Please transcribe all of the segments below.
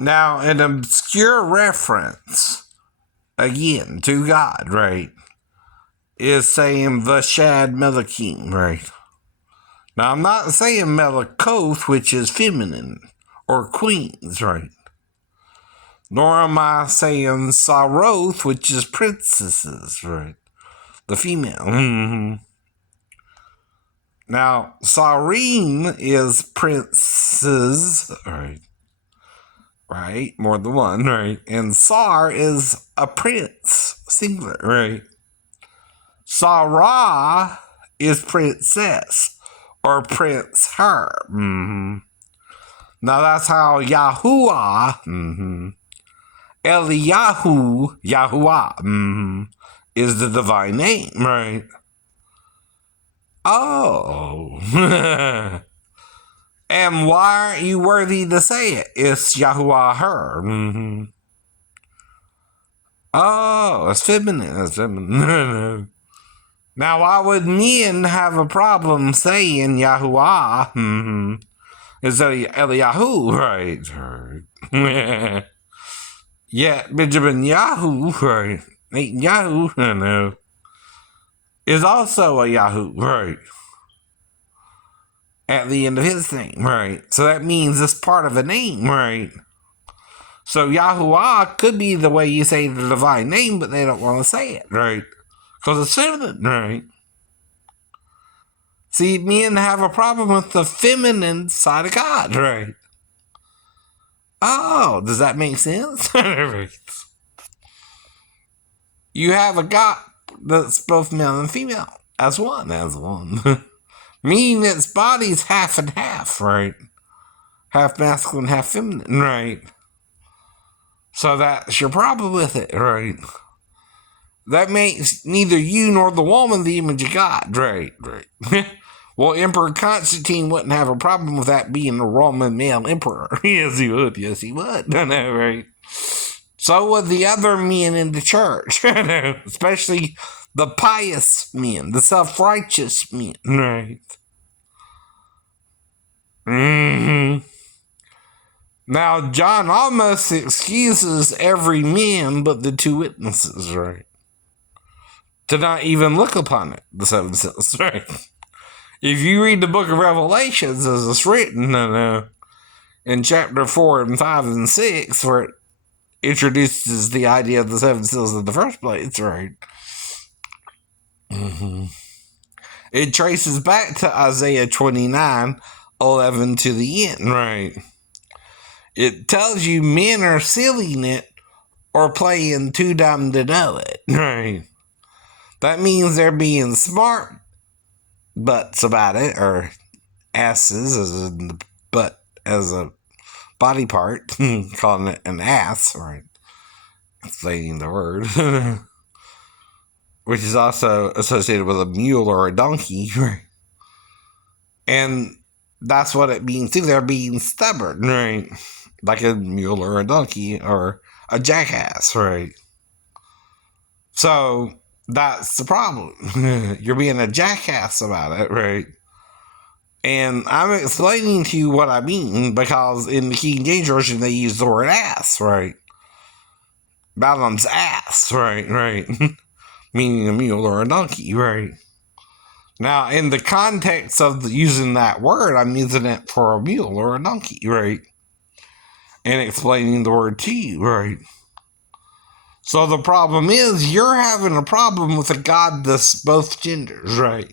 Now, an obscure reference, again, to God, right, is saying Vashad Melakim, right? Now, I'm not saying Melakoth, which is feminine, or queens, right? Nor am I saying Sarowth, which is princesses, right? The female. Mm-hmm. Now, Sariym is princes, right? Right? More than one, right? And Sar is a prince, singular, right? Sarah is princess, or prince her. Mm-hmm. Now, that's how Yahuwah, Eliyahuw, Yahuwah, is the divine name, right? Oh. And why aren't you worthy to say it? It's Yahuwah her. Mm-hmm. Oh, it's feminine. It's feminine. Now, why would men have a problem saying Yahuwah? Mm-hmm. Is Eliyahuw, right? Yeah, Benjamin Yahoo, right? Netanyahuw, no, is also a Yahoo, right? At the end of his name, right? So that means it's part of a name, right? So Yahuwah could be the way you say the divine name, but they don't want to say it, right? Because it's feminine, right? See, men have a problem with the feminine side of God, right? Oh, does that make sense? You have a God that's both male and female. As one. Meaning its body's half and half, right? Half masculine, half feminine, right? So that's your problem with it, right? That makes neither you nor the woman the image of God, right? Well, Emperor Constantine wouldn't have a problem with that being a Roman male emperor. Yes, he would. I know, right? So would the other men in the church, especially the pious men, the self-righteous men, right? Mm-hmm. Now, John almost excuses every man but the two witnesses, right? To not even look upon it, the seven seals, right? If you read the book of Revelations as it's written in chapter 4 and 5 and 6, where it introduces the idea of the seven seals in the first place, right? Mm-hmm. It traces back to Isaiah 29:11 to the end, right? It tells you men are sealing it or playing too dumb to know it, right? That means they're being smart butts about it, or asses as in the butt as a body part, calling it an ass, right? Explaining the word. Which is also associated with a mule or a donkey, right? And that's what it means too. They're being stubborn, right? Like a mule or a donkey or a jackass, right? So that's the problem. You're being a jackass about it, right? And I'm explaining to you what I mean because in the King James Version they use the word ass, right? Balaam's ass, right? Meaning a mule or a donkey, right? Now, in the context of using that word, I'm using it for a mule or a donkey, right? And explaining the word to you, right? So the problem is you're having a problem with a God that's both genders, right?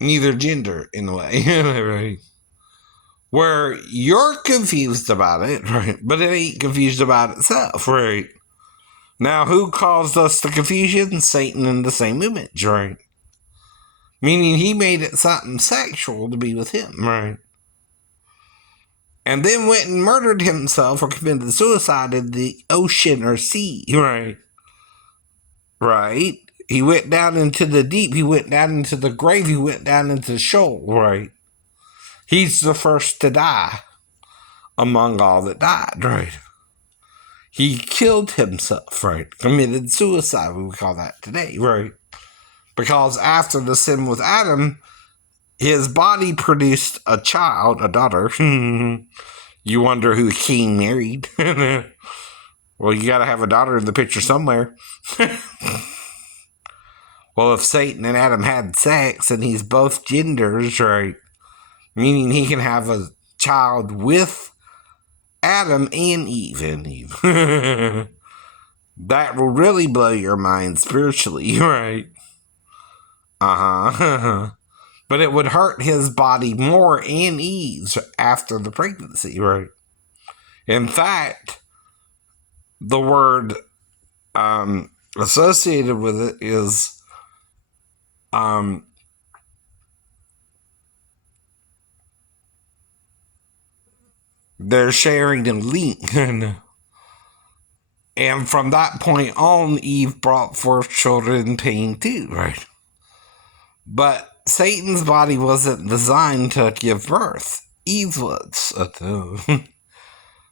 Neither gender, in a way, right? Where you're confused about it, right? But it ain't confused about itself, right? Now, who caused us the confusion? Satan in the same image, right? Meaning he made it something sexual to be with him, right? And then went and murdered himself or committed suicide in the ocean or sea, right? Right? He went down into the deep. He went down into the grave. He went down into Sheol, right? He's the first to die among all that died, right? He killed himself, right? Committed suicide, we would call that today, right? Because after the sin with Adam, his body produced a child, a daughter, You wonder who the king married. Well, you gotta have a daughter in the picture somewhere. Well, if Satan and Adam had sex and he's both genders, right? Meaning he can have a child with Adam and Eve. That will really blow your mind spiritually, right? But it would hurt his body more and Eve's after the pregnancy, right? In fact, the word associated with it is they're sharing a link. And from that point on, Eve brought forth children in pain too, right? But Satan's body wasn't designed to give birth. Eve's was.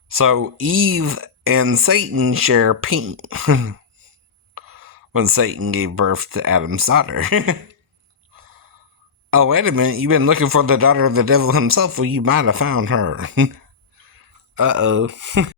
So Eve and Satan share pain when Satan gave birth to Adam's daughter. Oh, wait a minute. You've been looking for the daughter of the devil himself. Well, you might have found her. Uh-oh.